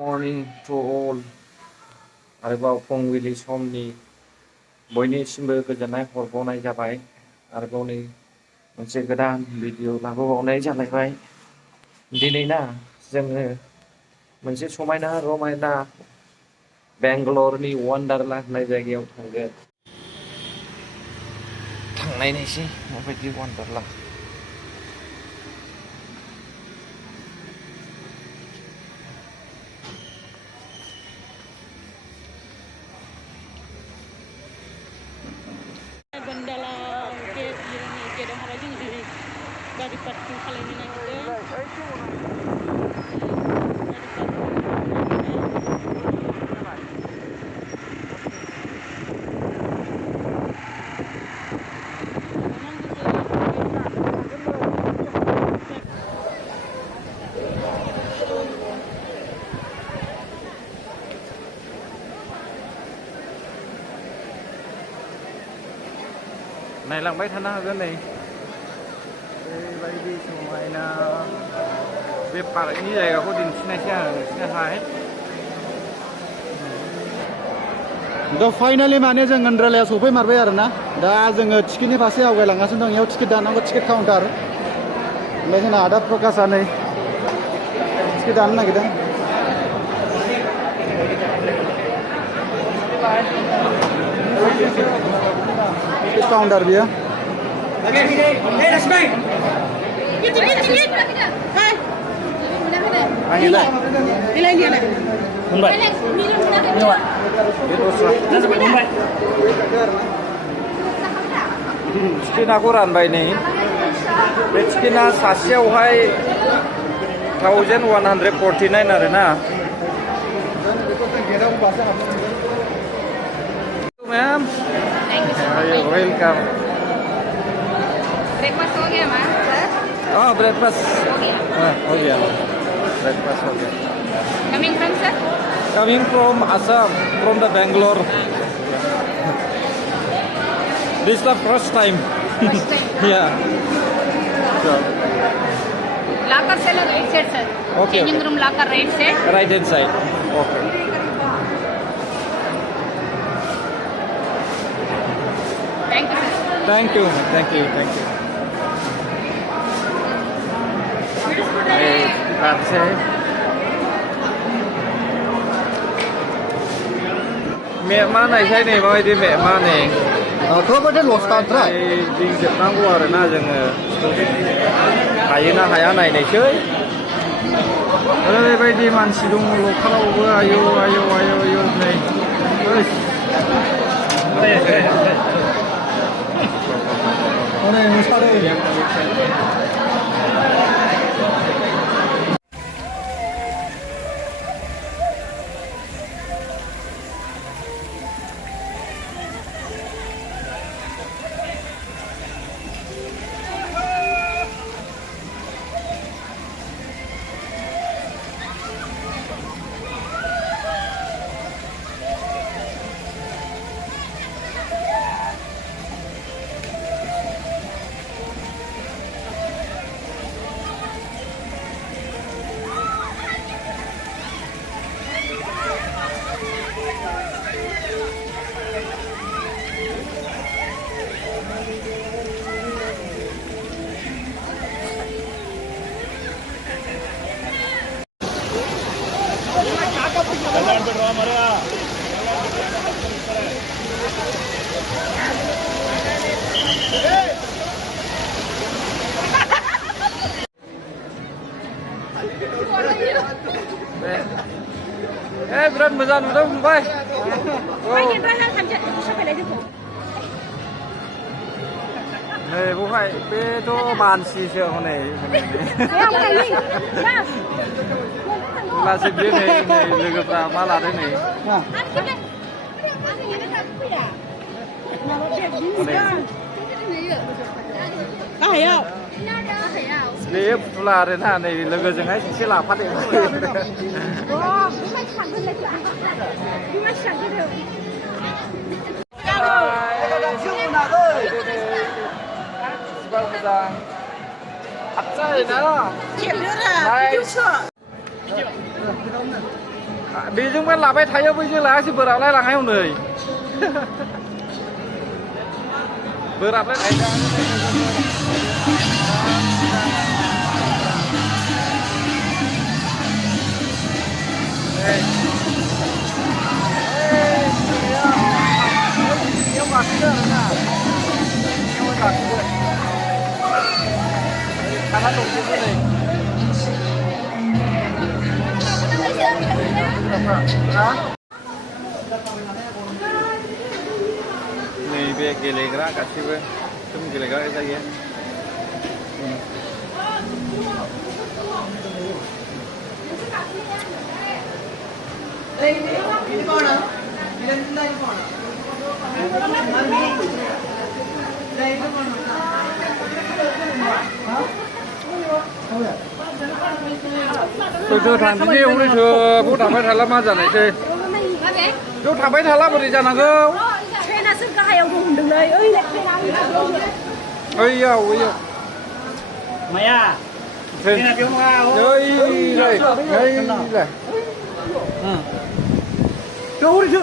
Morning to all आरोबाव फुंबिलि समनि बयनिसिमबो गोजोननाय हरबावनाय जाबाय आरोबाव नै मोनसे गोदान भिडिअ लाबोबावनाय जालायबाय दिनै ना जोङो मोनसे समायना रमायना बेंगालरनि वान्डारला होननाय जायगायाव थांनायनोसै माबायदि वान्डारला गारि पार्किं खालामनो नागिरदों नायलांबाय थानो हागोन नै बेबायदि समायना बे पार्कनि जायगाखौ दिन्थिनायसै आं नोंसिनोहाय दा फाइनालि माने जों आन्ड्रालायाव सफैमारबाय आरोना दा जोङो टिकेटनि फारसे आवगायलांगासिनो दं। इयाव टिकेट दाननांगौ, टिकेट काउन्टार। ओमफ्राय जोंना आदा प्रकाशआ नै टिकेट दाननो नागिरदों। टिकेट काउन्टार बियो। टिकेटखौ रानबाय नै बे टिकेटआ सासेयावहाय 1149 आरोना मैम वेलकम। ब्रेकफास्ट हो गया मैम सर? हाँ ब्रेकफास्ट हो गया ब्रेकफास्ट हो गया। Coming from sir? Coming from Assam, from the Bangalore. This is the first time. First time. Yeah. So, Locker seller right side sir. Okay, Changing okay. room locker right side. right hand side. Okay. Thank you sir. Thank you. Thank you. Thank you. Hey, that's it. Mẹ má này thấy này bao đi mẹ má này. 그거보다 로스 카운트라. दिंजोबनांगौ आरोना जोङो हायोना हाया नायनायसै ओरैबायदि मानसि दङ लकालावबो आयौ आयौ आयौ आयौ नै 오늘 사례. बिराद मोजां नुदों फंबाय नै बहाय बेथ' मानसिसो हनै लासै बियो नै लोगोफ्रा मा लादों नै बे फुथुला आरोना नै लोगोजोंहाय एसे लाफादों मोजां 아짜이나. 캡류라 비디오 쳐. बेजोंबो लाबाय थायो बैजों लायासै बोराबलाय लांहाय हनै बोराबलाय karena nunggu nih. Nैबे गेलेग्रा गासिबो जों गेलेग्रा जायो tôi थांदिनि उनैसो बेयाव थांबाय थाला मा जानायसै बेयाव थांबाय थाला बोरै जानांगौ ट्रेनासो गाहायाव दं होनदोंलै ओइलाय ट्रेना ओइयाव माया ट्रेना बेयाव नङा ओइलाय ओरैसो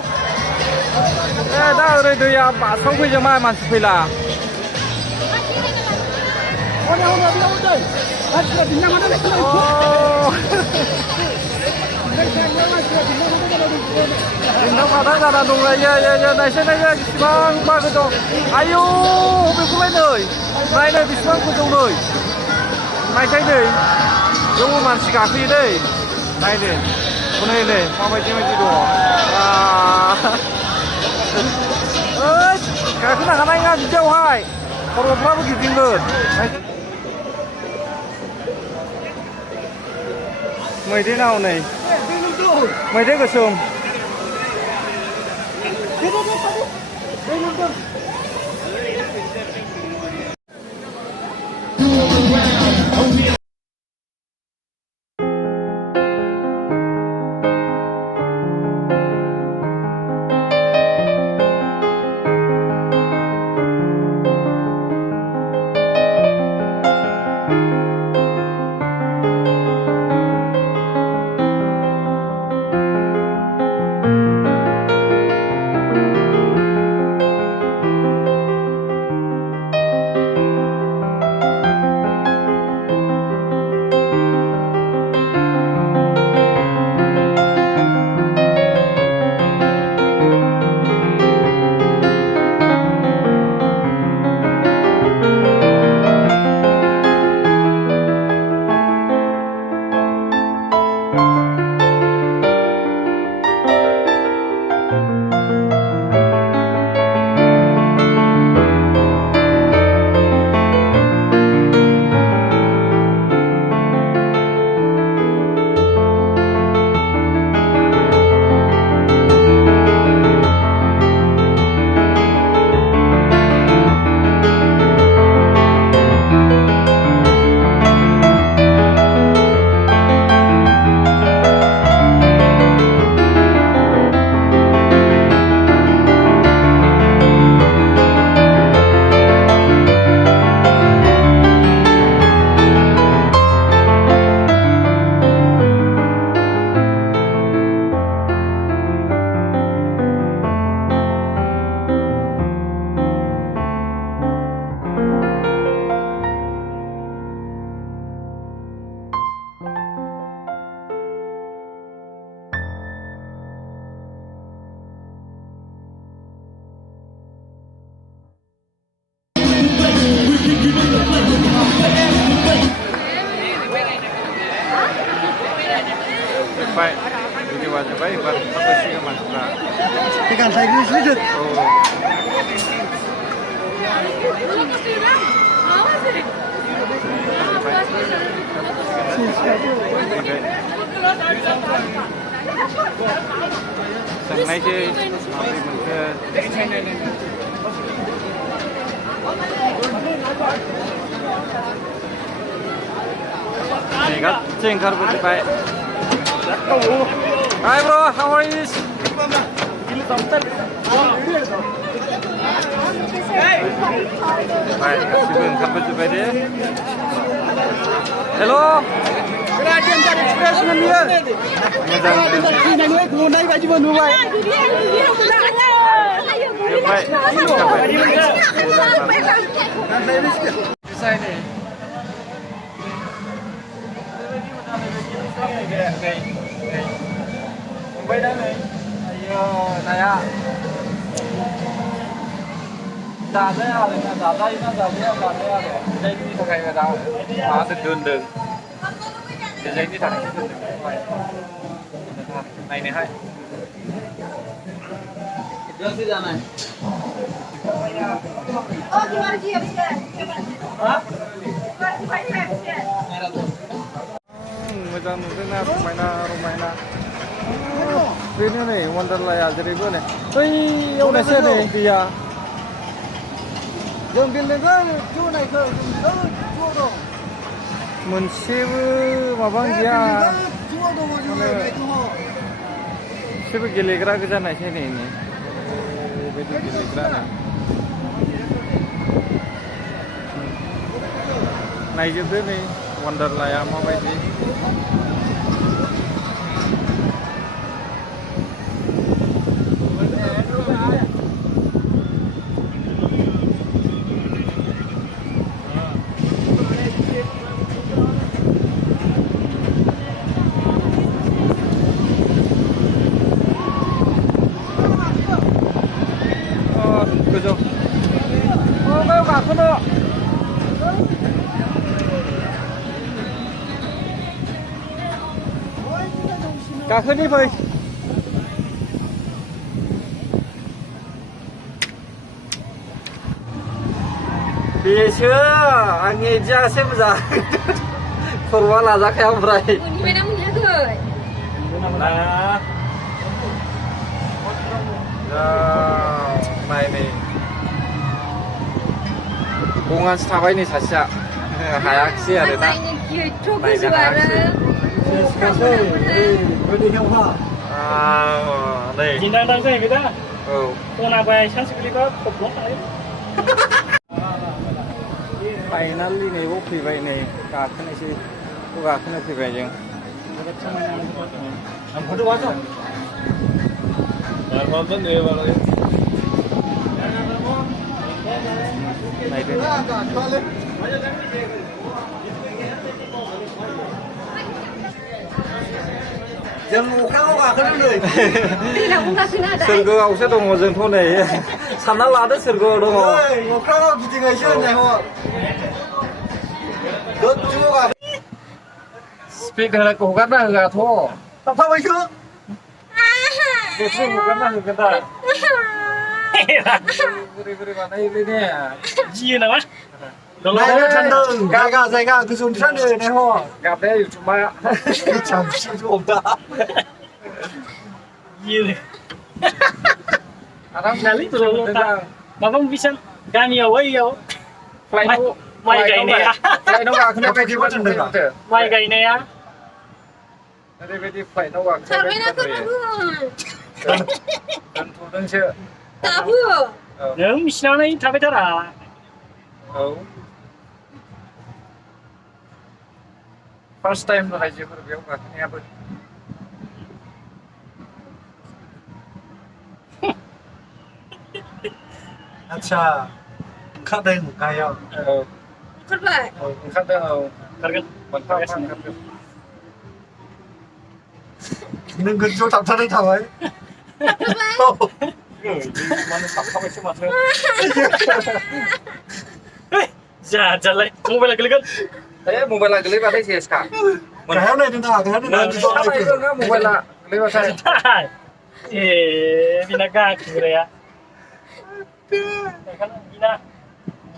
दा ओरै दैया बासाव फैजों मा मानसि फैला जोंनाव माथा जाना दंलायो नायसै बेसेबां मा गोजौ आयौ बेखौलाय नायनो बेसेबां गोजौ नायसै बेयावबो मानसि गाखोयो दै नायनो हनै माबायदि दङ गाखोनो हानाय नङा बिदियावहाय खर'फ्राबो गिदिंगोन मैदेर नाव नै मैदेर गोसोम जोब्बाय भिडिअआ जोब्बाय एबार ओंखारबोसिगोन मानसिफ्रा Tekan saya dulu sedikit. सोंनायसै माबोरै मोनखो नै गासै ओंखारबोजोब्बाय Hi bro, how are you? Baik, kasih oncomebay deh. Hello. Radiant Express नुयो फैनानै गनाय बायदिबो नुबाय Quay đây này. Này ạ. Giả đây à, giả đây nó giả đây à. Đây đi thằng này là đâu? Nó đường đường. Cái dây đi thằng này đường đường. Này này hay. Đưa đi ra này. Hả? Moजां नुदोंना रमायना बेनो नै वान्डारलाया जेरैबो नै बैयाव मोनसे नै गैया जों बिल्डिंखौ जौनायखौ जों ज' दं मोनसेबो माबा गैया एसेबो गेलेग्रा गोजा नायसै नै बेबायदि गेलेग्रा नायजोबदो नै वान्डारलाया माबायदि गोजौ मायाव गाखोनो गाखोनि फै बेसो आंनि इदियासो मोजां खर'आ लाजाखाया ओमफ्राय मोनबायना मोनाखै नाय नै गंगासो थाबाय नै सासेया हायाखिसै आरोना गोसो आरो नै गिनांदां जाहैबाय दा औ खनाबाय सानसे गोलैबा खबल' थायो फाइनालि नै बाव फैबाय नै गाखोनोसै गाखोनो फैबाय जों जों अख्राङाव गाखोदों नै सोरगोआवसो दङ जोंथ' नै सानना लादो सोरगोआव दङ अख्राङाव गिदिंनायसो होननाय हर गोजौआव गाखो स्पिड हगारना होआथ' थाबथाबायसो बेट्रि हगारना होगोन दा बोरै बानायोलै ने गियो नामा नायनो थांदों जायगा गोजौनिफ्राय नै नायहर गाबनाया इउटुबा साबसिन हमदा गियो आराम नालै माबा बिसान गामियाव ओइयाव माइ गायनाया फ्लाइटआव गाखोनाय बायदि बाथ्रा माइ गायनाया ओरैबायदि फ्लाइटआव गाखोनाय दोनथ'दोंसो नों बिसिनानै थाबाय थारा औ फार्स्ट टाइम रायजोफोर बेयाव गाखोनायाबो आदसा ओंखारदों गाहायाव औ ओंखारदों औ ओंखारगोन मोनफा ओंखारदों नों गोजौआव थाबथानाय थाबाय मानो साबखाबायसो माथो जालाय मबाइला गोलैगोन मबाइला गोलैबाथाय सेसखा गाहायाव नायदों ना मबाइला गोलैबाथाय ए बिना गाखोग्राया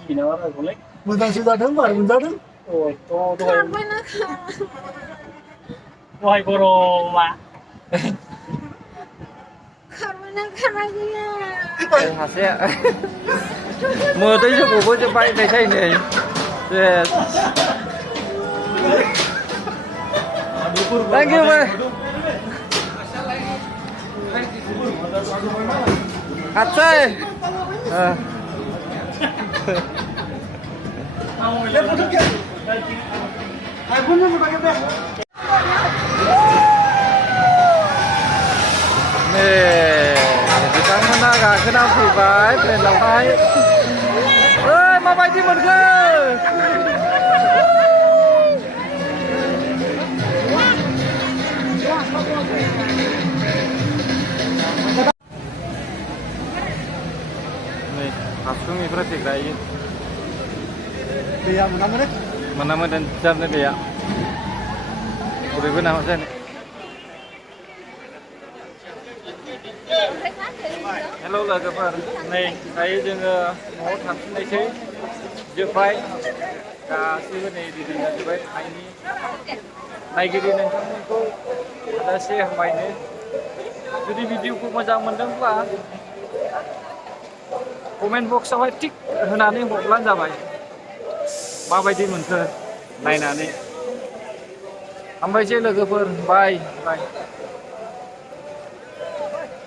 गिनामा रायगौलै मोजांसो जादों बार मोनजादों दहाय गरमा सासेया मोदैसो गबोजोब्बाय होननायखाय नै Thank you, man. Atsai. iPhone-nya mau pakai गाखोना फैबाय प्लेनावहाय माबायदि मोनखो नै हासुंनिफ्राय फैग्रायो दैया मोनामोन मोनामोन जानो दैया बबेबो नामा जानो हेलौ लोगोफोर नै दायो जोङो न'आव थांफिननायसै जोब्बाय गासैबो नै रेडि जाजोब्बाय थांनायनि नायगिरि नोंथांमोनखौ हाजासे हामबायनो जुदि भिडिअखौ मोजां मोनदोंब्ला कमेन्ट बक्सआवहाय टिक होनानै हरब्लानो जाबाय माबायदि मोनखो नायनानै हामबायसै लोगोफोर बाय बाय